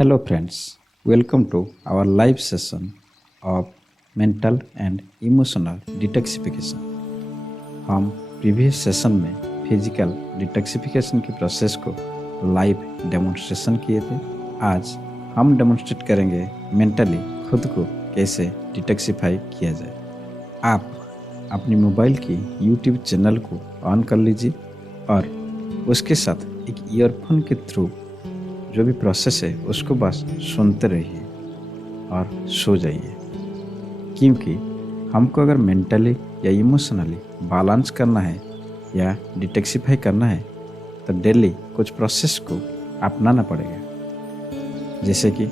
Hello, friends. Welcome to our live session of mental and emotional detoxification. हम previous session में physical detoxification की process को live demonstration किए थे। आज हम डेमोन्स्ट्रेट करेंगे मेंटली खुद को कैसे डिटॉक्सिफाई किया जाए। आप अपनी मोबाइल की यूट्यूब चैनल को ऑन कर लीजिए और उसके साथ एक ईयरफोन के थ्रू जो भी प्रोसेस है उसको बस सुनते रहिए और सो जाइए, क्योंकि हमको अगर मेंटली या इमोशनली बैलेंस करना है या डिटॉक्सिफाई करना है तो डेली कुछ प्रोसेस को अपनाना पड़ेगा। जैसे कि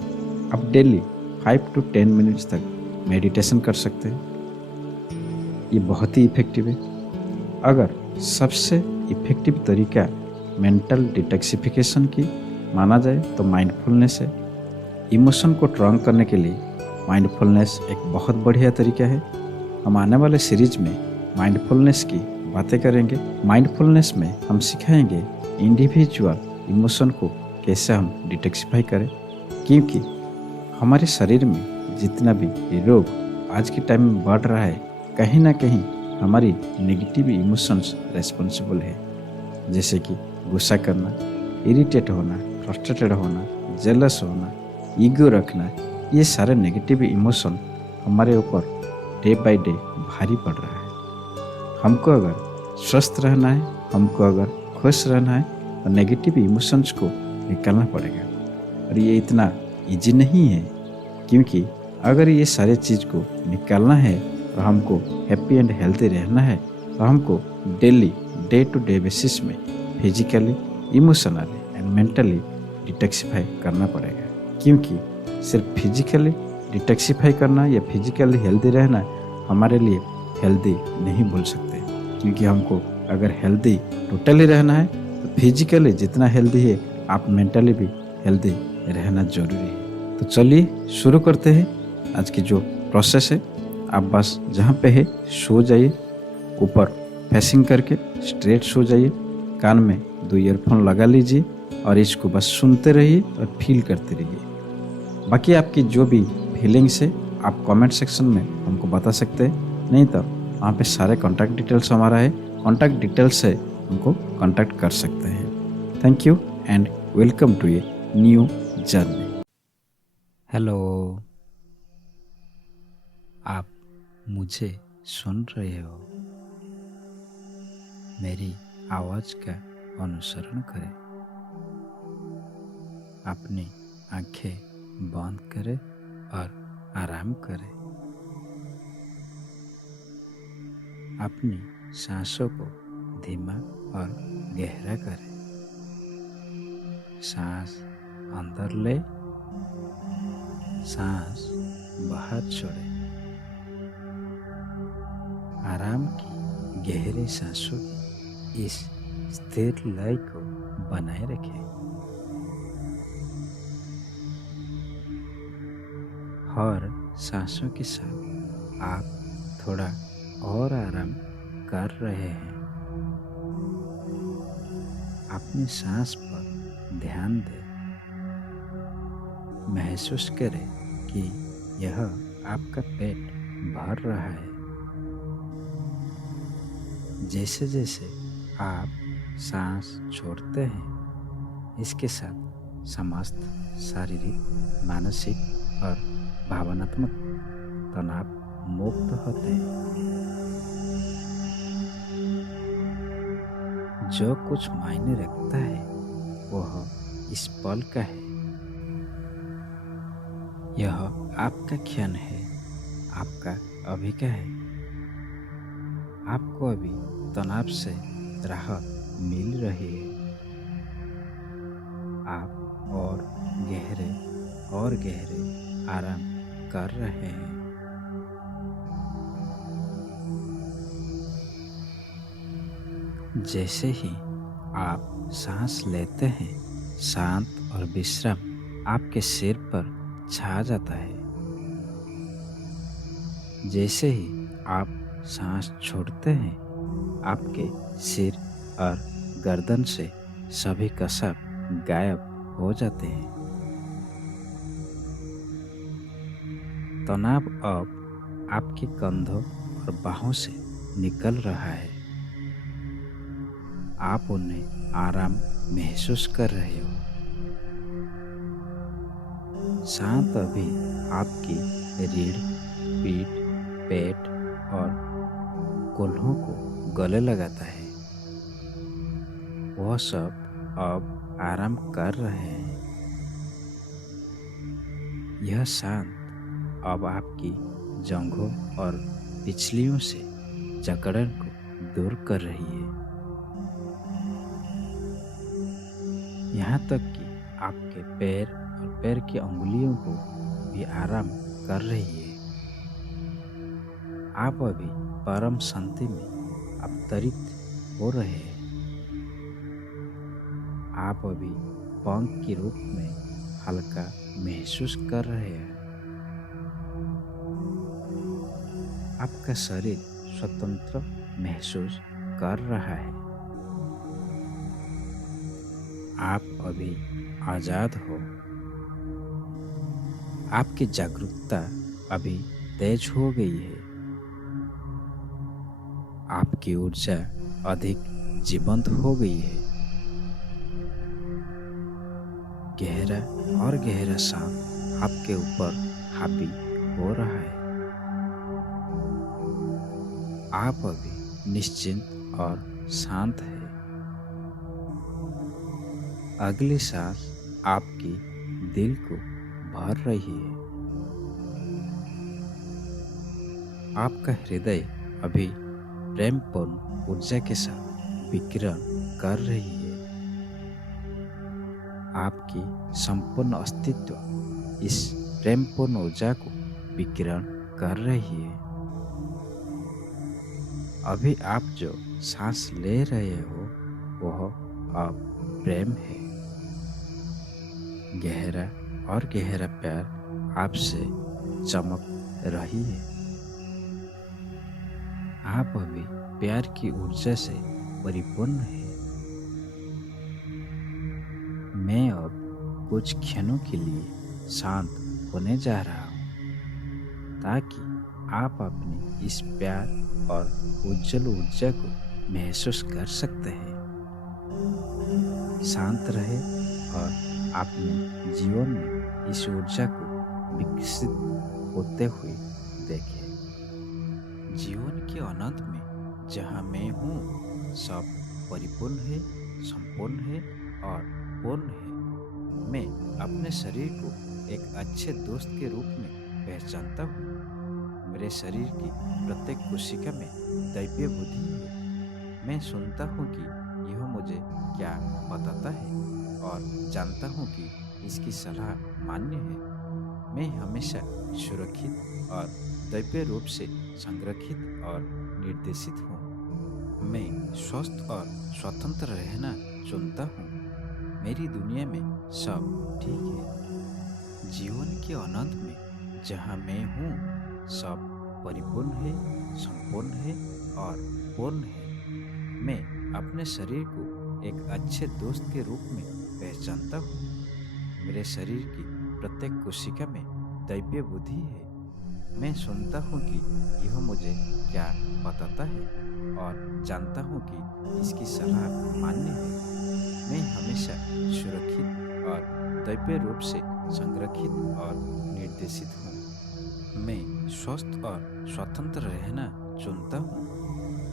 आप डेली 5 to 10 मिनट्स तक मेडिटेशन कर सकते हैं। ये बहुत ही इफ़ेक्टिव है। अगर सबसे इफ़ेक्टिव तरीका मेंटल डिटॉक्सिफिकेशन की माना जाए तो माइंडफुलनेस है। इमोशन को स्ट्रॉन्ग करने के लिए माइंडफुलनेस एक बहुत बढ़िया तरीका है। हम आने वाले सीरीज में माइंडफुलनेस की बातें करेंगे। माइंडफुलनेस में हम सिखाएंगे इंडिविजुअल इमोशन को कैसे हम डिटॉक्सिफाई करें, क्योंकि हमारे शरीर में जितना भी रोग आज के टाइम में बढ़ रहा है, कहीं ना कहीं हमारी नेगेटिव इमोशंस रेस्पॉन्सिबल है। जैसे कि गुस्सा करना, इरिटेट होना, फ्रस्ट्रेटेड होना, जेलस होना, ईगो रखना, ये सारे नेगेटिव इमोशन हमारे ऊपर डे बाय डे भारी पड़ रहा है। हमको अगर स्वस्थ रहना है, हमको अगर खुश रहना है तो नेगेटिव इमोशंस को निकालना पड़ेगा। और ये इतना इजी नहीं है, क्योंकि अगर ये सारे चीज़ को निकालना है तो हमको हैप्पी एंड हेल्थी रहना है तो हमको daily day to day basis में physically, emotionally and mentally detoxify करना पड़ेगा। क्योंकि सिर्फ फिजिकली डिटॉक्सिफाई करना या फिजिकली हेल्दी रहना हमारे लिए हेल्दी नहीं बोल सकते, क्योंकि हमको अगर हेल्दी टोटली रहना है तो फिजिकली जितना हेल्दी है आप मेंटली भी हेल्दी रहना जरूरी है। तो चलिए शुरू करते हैं आज की जो प्रोसेस है। आप बस जहाँ पे है सो जाइए, ऊपर फेसिंग करके स्ट्रेट सो जाइए, कान में 2 ईयरफोन लगा लीजिए और इसको बस सुनते रहिए और फील करते रहिए। बाकी आपकी जो भी फीलिंग्स है आप कमेंट सेक्शन में हमको बता सकते हैं, नहीं तो वहाँ पे सारे कॉन्टैक्ट डिटेल्स हमारा है, कॉन्टैक्ट डिटेल्स से हमको कॉन्टैक्ट कर सकते हैं। Thank you and welcome to a new journey. Hello, आप मुझे सुन रहे हो? मेरी आवाज़ का अनुसरण करें। अपनी आंखें बंद करें और आराम करें। अपनी सांसों को धीमा और गहरा करें। सांस अंदर ले, सांस बाहर छोड़ें। आराम की गहरी सांसों की इस स्थिर लय को बनाए रखें। और सांसों के साथ आप थोड़ा और आराम कर रहे हैं। अपनी सांस पर ध्यान दें। महसूस करें कि यह आपका पेट भर रहा है। जैसे जैसे आप सांस छोड़ते हैं, इसके साथ समस्त शारीरिक, मानसिक और भावनात्मक तनाव मुक्त होते हैं। जो कुछ मायने रखता है वह इस पल का है। यह आपका क्षण है, आपका अभी का है। आपको अभी तनाव से राहत मिल रही है। आप और गहरे आराम कर रहे हैं। जैसे ही आप सांस लेते हैं, शांत और विश्राम आपके सिर पर छा जाता है। जैसे ही आप सांस छोड़ते हैं, आपके सिर और गर्दन से सभी कसाव गायब हो जाते हैं। तनाव अब आपके कंधों और बाहों से निकल रहा है। आप उन्हें आराम महसूस कर रहे हो। शांत अभी आपकी रीढ़, पीठ, पेट और कोल्हों को गले लगाता है। वह सब अब आराम कर रहे हैं। यह शांत अब आपकी जंघों और पिछलियों से जकड़न को दूर कर रही है। यहाँ तक कि आपके पैर और पैर की अंगुलियों को भी आराम कर रही है। आप अभी परम शांति में अवतरित हो रहे हैं। आप अभी पंख के रूप में हल्का महसूस कर रहे हैं। आपका शरीर स्वतंत्र महसूस कर रहा है। आप अभी आजाद हो। आपकी जागरूकता अभी तेज हो गई है। आपकी ऊर्जा अधिक जीवंत हो गई है। गहरा और गहरा सांस आपके ऊपर हावी हो रहा है। आप अभी निश्चिंत और शांत है। अगली सांस आपकी दिल को भर रही है। आपका हृदय अभी प्रेमपूर्ण ऊर्जा के साथ विकिरण कर रही है। आपकी संपूर्ण अस्तित्व इस प्रेमपूर्ण ऊर्जा को विकिरण कर रही है। अभी आप जो सांस ले रहे हो वह अब प्रेम है। गहरा और गहरा प्यार आपसे चमक रही है। आप अभी प्यार की ऊर्जा से परिपूर्ण है। मैं अब कुछ क्षणों के लिए शांत होने जा रहा हूँ ताकि आप अपनी इस प्यार और उज्जवल ऊर्जा को महसूस कर सकते हैं। शांत रहे और अपने जीवन में इस ऊर्जा को विकसित होते हुए देखें। जीवन के अनंत में जहाँ मैं हूँ सब परिपूर्ण है, संपूर्ण है और पूर्ण है। मैं अपने शरीर को एक अच्छे दोस्त के रूप में पहचानता हूँ। मेरे शरीर की प्रत्येक कोशिका में दैवीय बुद्धि है। मैं सुनता हूँ कि यह मुझे क्या बताता है और जानता हूँ कि इसकी सलाह मान्य है। मैं हमेशा सुरक्षित और दैवीय रूप से संरक्षित और निर्देशित हूँ। मैं स्वस्थ और स्वतंत्र रहना चुनता हूँ। मेरी दुनिया में सब ठीक है। जीवन के अनंत में जहाँ मैं हूँ सब परिपूर्ण है, संपूर्ण है और पूर्ण है। मैं अपने शरीर को एक अच्छे दोस्त के रूप में पहचानता हूँ। मेरे शरीर की प्रत्येक कोशिका में दैवीय बुद्धि है। मैं सुनता हूँ कि यह मुझे क्या बताता है और जानता हूँ कि इसकी सलाह मान्य है। मैं हमेशा सुरक्षित और दैवीय रूप से संरक्षित और निर्देशित हूँ। मैं स्वस्थ और स्वतंत्र रहना चुनता हूँ।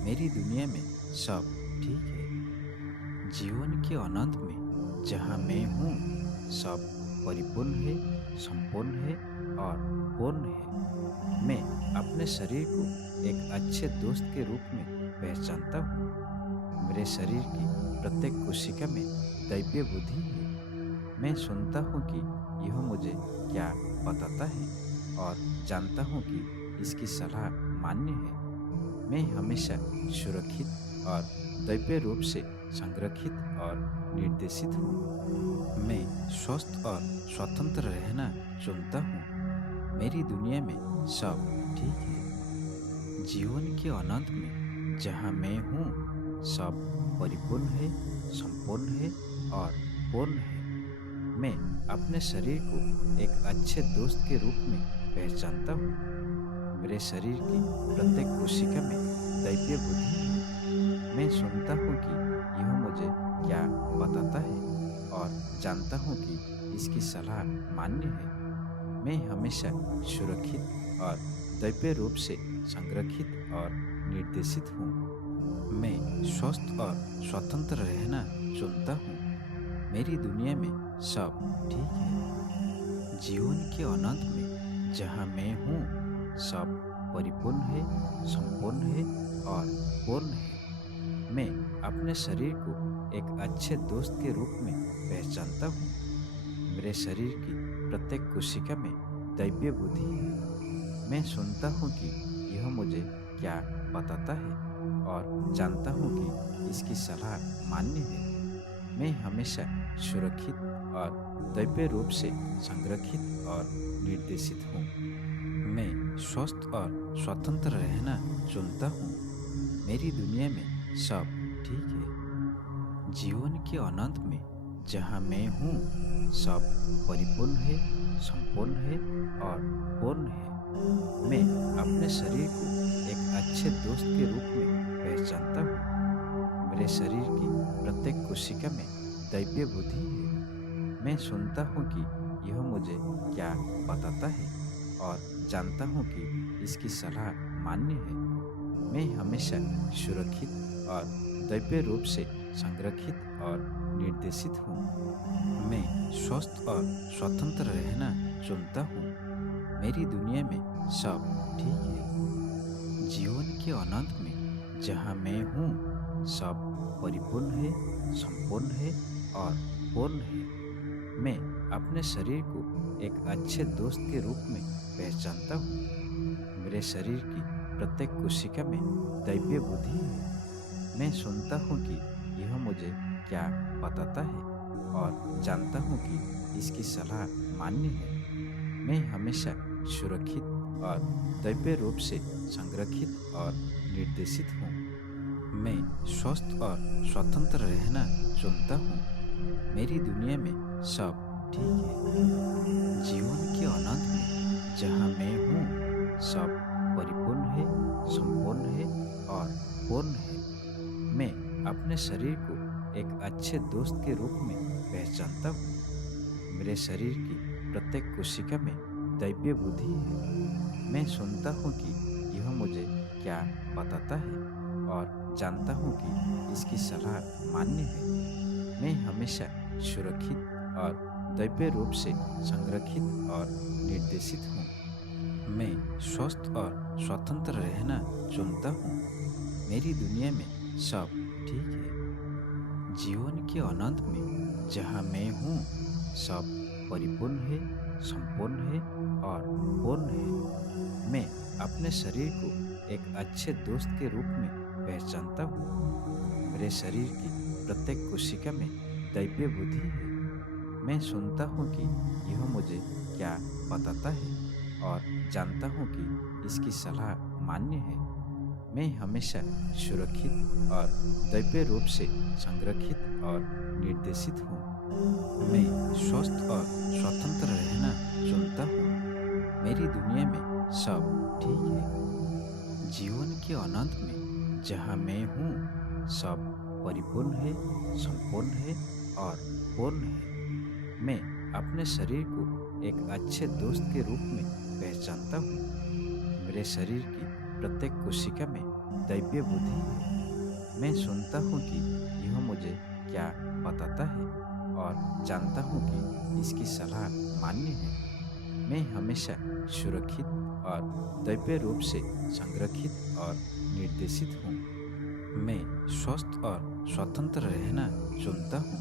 मेरी दुनिया में सब ठीक है। जीवन के अनंत में जहाँ मैं हूँ सब परिपूर्ण है, संपूर्ण है और पूर्ण है। मैं अपने शरीर को एक अच्छे दोस्त के रूप में पहचानता हूँ। मेरे शरीर की प्रत्येक कोशिका में दैवीय बुद्धि है। मैं सुनता हूँ कि यह मुझे क्या बताता है और जानता हूँ कि इसकी सलाह मान्य है। मैं हमेशा सुरक्षित और दैवीय रूप से संरक्षित और निर्देशित हूँ। मैं स्वस्थ और स्वतंत्र रहना चुनता हूँ। मेरी दुनिया में सब ठीक है। जीवन के अनंत में जहाँ मैं हूँ सब परिपूर्ण है, संपूर्ण है और पूर्ण है। मैं अपने शरीर को एक अच्छे दोस्त के रूप में पहचानता हूँ। मेरे शरीर की प्रत्येक कोशिका में दैवीय बुद्धि है। मैं सुनता हूँ कि यह मुझे क्या बताता है और जानता हूँ कि इसकी सलाह मान्य है। मैं हमेशा सुरक्षित और दैवीय रूप से संरक्षित और निर्देशित हूँ। मैं स्वस्थ और स्वतंत्र रहना चुनता हूँ। मेरी दुनिया में सब ठीक है। जीवन के अनंत में जहाँ मैं हूँ सब परिपूर्ण है, संपूर्ण है और पूर्ण है। मैं अपने शरीर को एक अच्छे दोस्त के रूप में पहचानता हूँ। मेरे शरीर की प्रत्येक कोशिका में दैवीय बुद्धि है। मैं सुनता हूँ कि यह मुझे क्या बताता है और जानता हूँ कि इसकी सलाह मान्य है। मैं हमेशा सुरक्षित और दैवीय रूप से संरक्षित और निर्देशित हूँ। मैं स्वस्थ और स्वतंत्र रहना चुनता हूँ। मेरी दुनिया में सब ठीक है। जीवन के अनंत में जहाँ मैं हूँ सब परिपूर्ण है, संपूर्ण है और पूर्ण है। मैं अपने शरीर को एक अच्छे दोस्त के रूप में पहचानता हूँ। मेरे शरीर की प्रत्येक कोशिका में दैवीय बुद्धि है। मैं सुनता हूँ कि यह मुझे क्या बताता है और जानता हूँ कि इसकी सलाह मान्य है। मैं हमेशा सुरक्षित और दैवीय रूप से संरक्षित और निर्देशित हूँ। मैं स्वस्थ और स्वतंत्र रहना चुनता हूँ। मेरी दुनिया में सब ठीक है। जीवन के अनंत में जहाँ मैं हूँ सब परिपूर्ण है, संपूर्ण है और पूर्ण है। मैं अपने शरीर को एक अच्छे दोस्त के रूप में पहचानता हूँ। मेरे शरीर की प्रत्येक कोशिका में दैवीय बुद्धि है। मैं सुनता हूँ कि यह मुझे क्या बताता है और जानता हूँ कि इसकी सलाह मान्य है। मैं हमेशा सुरक्षित और दैवीय रूप से संरक्षित और निर्देशित हूँ। मैं स्वस्थ और स्वतंत्र रहना चुनता हूँ। मेरी दुनिया में सब ठीक है। जीवन के अनंत में जहाँ मैं हूँ सब परिपूर्ण है, संपूर्ण है और पूर्ण है। मैं अपने शरीर को एक अच्छे दोस्त के रूप में पहचानता हूँ। मेरे शरीर की प्रत्येक कोशिका में दैवीय बुद्धि है। मैं सुनता हूँ कि यह मुझे क्या बताता है और जानता हूँ कि इसकी सलाह मान्य है। मैं हमेशा सुरक्षित और दैवीय रूप से संरक्षित और निर्देशित हूँ। मैं स्वस्थ और स्वतंत्र रहना चुनता हूँ। मेरी दुनिया में सब ठीक है। जीवन के अनंत में जहाँ मैं हूँ सब परिपूर्ण है, संपूर्ण है और पूर्ण है। मैं अपने शरीर को एक अच्छे दोस्त के रूप में पहचानता हूँ। मेरे शरीर की प्रत्येक कोशिका में दैवीय बुद्धि है। मैं सुनता हूँ कि यह मुझे क्या बताता है और जानता हूँ कि इसकी सलाह मान्य है। मैं हमेशा सुरक्षित और दैवीय रूप से संरक्षित और निर्देशित हूँ। मैं स्वस्थ और स्वतंत्र रहना चुनता हूँ। मेरी दुनिया में सब ठीक है। जीवन के अनंत में जहाँ मैं हूँ सब परिपूर्ण है, संपूर्ण है और पूर्ण है। मैं अपने शरीर को एक अच्छे दोस्त के रूप में पहचानता हूँ। मेरे शरीर की प्रत्येक कोशिका में दैवीय बुद्धि है। मैं सुनता हूँ कि यह मुझे क्या बताता है और जानता हूँ कि इसकी सलाह मान्य है। मैं हमेशा सुरक्षित और दैवीय रूप से संरक्षित और निर्देशित हूँ। मैं स्वस्थ और स्वतंत्र रहना चुनता हूँ।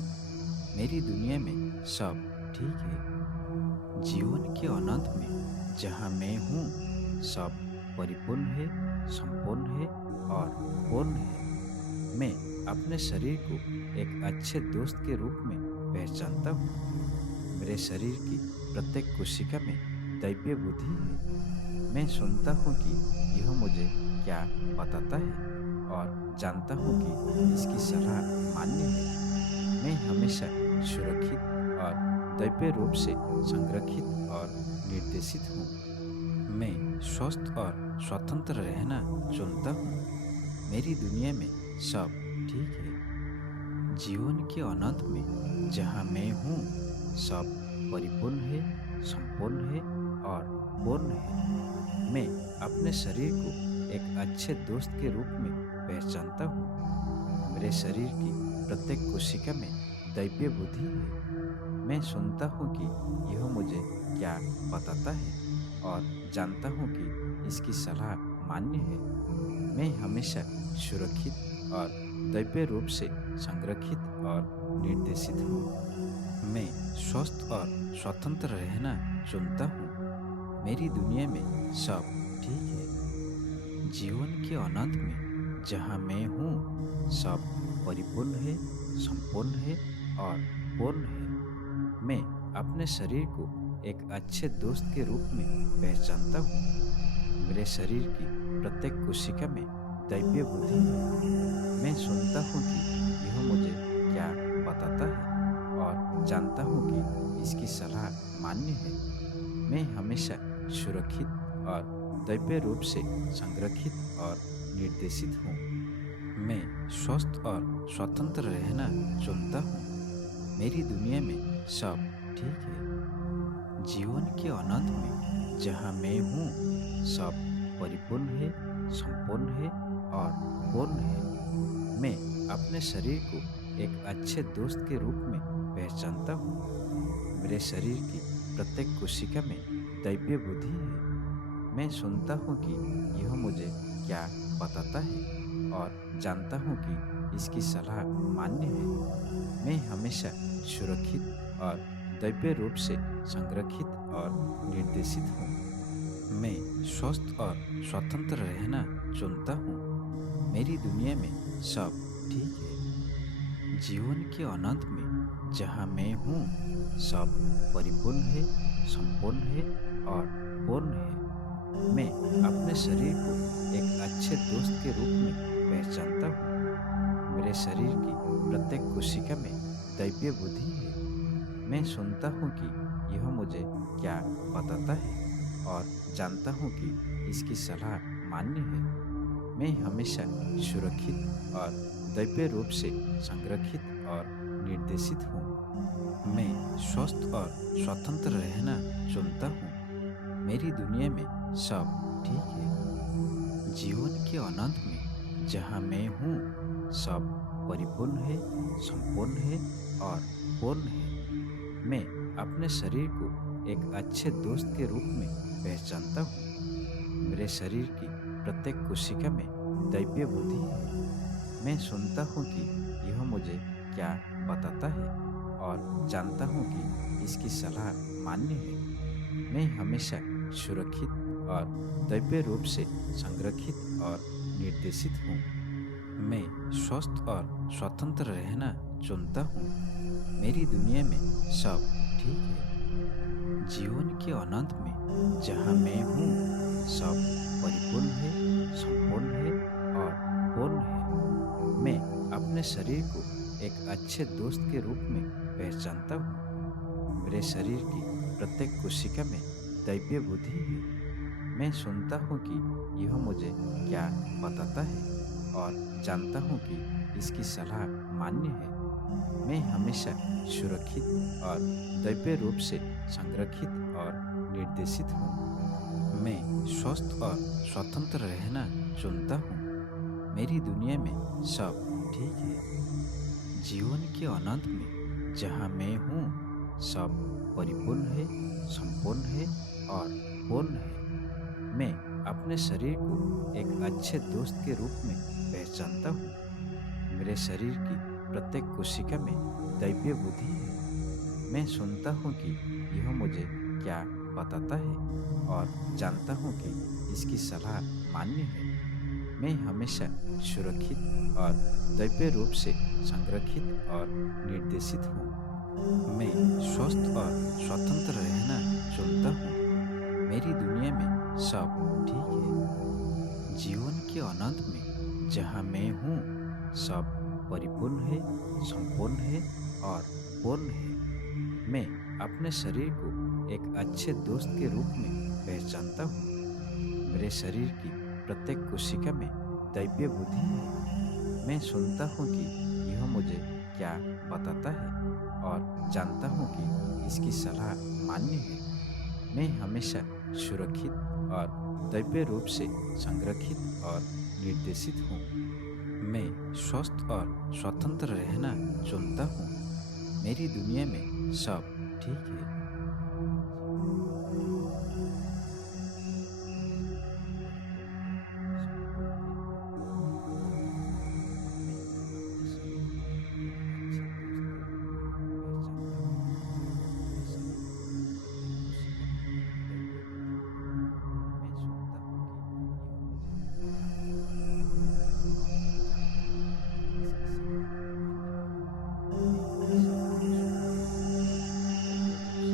मेरी दुनिया में सब ठीक है। जीवन के अनंत में जहाँ मैं हूँ सब परिपूर्ण है, संपूर्ण है और पूर्ण है। मैं अपने शरीर को एक अच्छे दोस्त के रूप में पहचानता हूँ। मेरे शरीर की प्रत्येक कोशिका में दैवीय बुद्धि है। मैं सुनता हूँ कि यह मुझे क्या बताता है और जानता हूँ कि इसकी सलाह मान्य है। मैं हमेशा सुरक्षित और दैवीय रूप से संरक्षित और निर्देशित हूँ। मैं स्वस्थ और स्वतंत्र रहना चुनता हूँ। मेरी दुनिया में सब ठीक है। जीवन के अनंत में जहाँ मैं हूँ सब परिपूर्ण है, संपूर्ण है और पूर्ण है। मैं अपने शरीर को एक अच्छे दोस्त के रूप में पहचानता हूँ। मेरे शरीर की प्रत्येक कोशिका में दैवीय बुद्धि है। मैं सुनता हूँ कि यह मुझे क्या बताता है और जानता हूँ कि इसकी सलाह मान्य है। मैं हमेशा सुरक्षित और दैवीय रूप से संरक्षित और निर्देशित हूँ। मैं स्वस्थ और स्वतंत्र रहना चुनता हूँ। मेरी दुनिया में सब ठीक है। जीवन के अनंत में जहाँ मैं हूँ सब परिपूर्ण है, संपूर्ण है और पूर्ण है। मैं अपने शरीर को एक अच्छे दोस्त के रूप में पहचानता हूँ। मेरे शरीर की प्रत्येक कोशिका में दैवीय बुद्धि है। मैं सुनता हूँ कि यह मुझे क्या बताता है और जानता हूँ कि इसकी सलाह मान्य है। मैं हमेशा सुरक्षित और दैवीय रूप से संरक्षित और निर्देशित हूँ। मैं स्वस्थ और स्वतंत्र रहना चुनता हूँ। मेरी दुनिया में सब ठीक है। जीवन के अनंत में जहाँ मैं हूँ सब परिपूर्ण है, संपूर्ण है और पूर्ण है। मैं अपने शरीर को एक अच्छे दोस्त के रूप में पहचानता हूँ। मेरे शरीर की प्रत्येक कोशिका में दैवीय बुद्धि है। मैं सुनता हूँ कि यह मुझे क्या बताता है और जानता हूँ कि इसकी सलाह मान्य है। मैं हमेशा सुरक्षित और दैवीय रूप से संरक्षित और निर्देशित हूँ। मैं स्वस्थ और स्वतंत्र रहना चुनता हूँ। मेरी दुनिया में सब ठीक है। जीवन के अनंत में जहाँ मैं हूँ सब परिपूर्ण है, संपूर्ण है और पूर्ण है। मैं अपने शरीर को एक अच्छे दोस्त के रूप में पहचानता हूँ। मेरे शरीर की प्रत्येक कोशिका में दैवीय बुद्धि है। मैं सुनता हूँ कि यह मुझे क्या बताता है और जानता हूँ कि इसकी सलाह मान्य है। मैं हमेशा सुरक्षित और दैवीय रूप से संरक्षित और निर्देशित हूँ। मैं स्वस्थ और स्वतंत्र रहना चुनता हूँ। मेरी दुनिया में सब ठीक है। जीवन के अनंत में जहाँ मैं हूँ सब परिपूर्ण है, संपूर्ण है और पूर्ण है। मैं अपने शरीर को एक अच्छे दोस्त के रूप में पहचानता हूँ। मेरे शरीर की प्रत्येक कोशिका में दैवीय बुद्धि है। मैं सुनता हूँ कि यह मुझे क्या बताता है और जानता हूँ कि इसकी सलाह मान्य है। मैं हमेशा सुरक्षित और दैवीय रूप से संरक्षित और निर्देशित हूँ। मैं स्वस्थ और स्वतंत्र रहना चुनता हूँ। मेरी दुनिया में सब ठीक है। जीवन के अनंत में जहाँ मैं हूँ सब परिपूर्ण है, संपूर्ण है और पूर्ण है। मैं अपने शरीर को एक अच्छे दोस्त के रूप में पहचानता हूँ। मेरे शरीर की प्रत्येक कोशिका में दैवीय बुद्धि है। मैं सुनता हूँ कि यह मुझे क्या बताता है और जानता हूँ कि इसकी सलाह मान्य है। मैं हमेशा सुरक्षित और दैवीय रूप से संरक्षित और निर्देशित हूँ। मैं स्वस्थ और स्वतंत्र रहना चुनता हूँ। मेरी दुनिया में सब ठीक है। जीवन के अनंत में जहाँ मैं हूँ सब परिपूर्ण है, संपूर्ण है और पूर्ण है। मैं अपने शरीर को एक अच्छे दोस्त के रूप में पहचानता हूँ। मेरे शरीर की प्रत्येक कोशिका में दैवीय बुद्धि है। मैं सुनता हूँ कि यह मुझे क्या बताता है और जानता हूँ कि इसकी सलाह मान्य है। मैं हमेशा सुरक्षित और दैवीय रूप से संरक्षित और निर्देशित हूँ। मैं स्वस्थ और स्वतंत्र रहना चुनता हूँ। मेरी दुनिया में सब ठीक है। जीवन के अनंत में जहाँ मैं हूँ सब परिपूर्ण है, संपूर्ण है और पूर्ण है। मैं अपने शरीर को एक अच्छे दोस्त के रूप में पहचानता हूँ। मेरे शरीर की प्रत्येक कोशिका में दैवीय बुद्धि है। मैं सुनता हूँ कि यह मुझे क्या बताता है और जानता हूँ कि इसकी सलाह मान्य है। मैं हमेशा सुरक्षित और दैवीय रूप से संरक्षित और निर्देशित हूँ। मैं स्वस्थ और स्वतंत्र रहना चुनता हूँ। मेरी दुनिया में सब ठीक है। मैं अपने शरीर को एक अच्छे दोस्त के रूप में पहचानता हूँ। मेरे शरीर की प्रत्येक कोशिका में दैवीय बुद्धि है। मैं सुनता हूँ कि यह मुझे क्या बताता है और जानता हूँ कि इसकी सलाह मान्य है। मैं हमेशा सुरक्षित और दैवीय रूप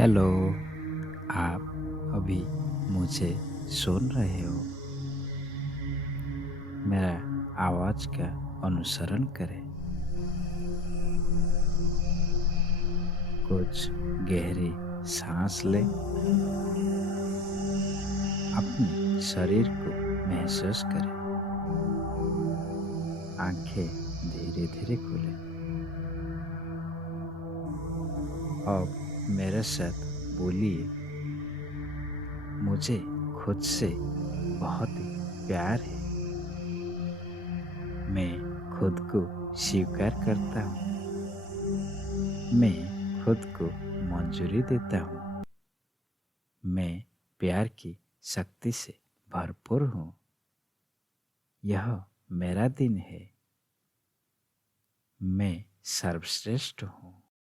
हेलो, आप अभी मुझे सुन रहे हो? मेरा आवाज का अनुसरण करें। कुछ गहरी सांस लें। अपने शरीर को महसूस करें। आंखें धीरे धीरे खोलें। अब मेरे साथ बोलिए, मुझे खुद से बहुत ही प्यार है। मैं खुद को स्वीकार करता हूँ। मैं खुद को मंजूरी देता हूँ। मैं प्यार की शक्ति से भरपूर हूँ। यह मेरा दिन है। मैं सर्वश्रेष्ठ हूँ।